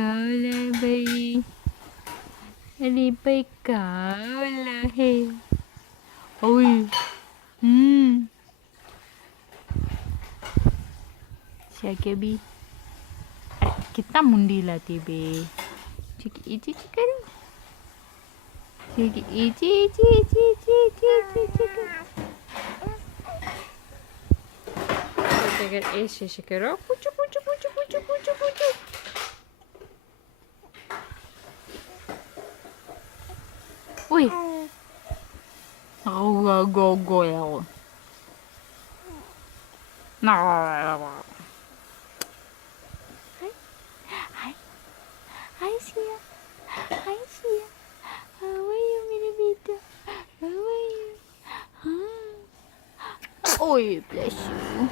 काला भाई, अरे भाई काला है. Oi. Siapa bi? Kita mundi lah tibe. Cik ici kan? Cik ici. Pegar esse chiqueiro. Puchu. Ui. Go ela. Não. Hi, Sia. How are you, minha vida? How are you? Oi, bless you.